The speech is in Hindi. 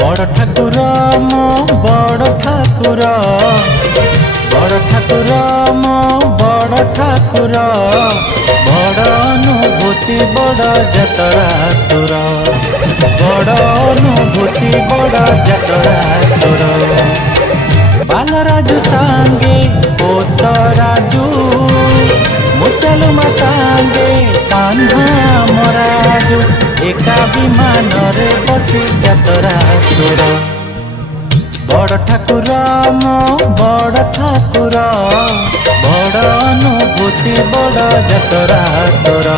बड़ ठाकुर मो बड़ ठाकुर बड़ ठाकुर मो बड़ ठाकुर बड़ अनुभूति बड़ जतरा तोर बड़ अनुभूति बड़ जतरा तोर बालराजू सांगे पोतराजू मुचलुमा सांगे कान्हा मराजू एका विमान रे बसी जतरा तोर बड़ ठाकुर मो बड़ ठाकुर बड़ अनुभूति बड़ जतरा तोर।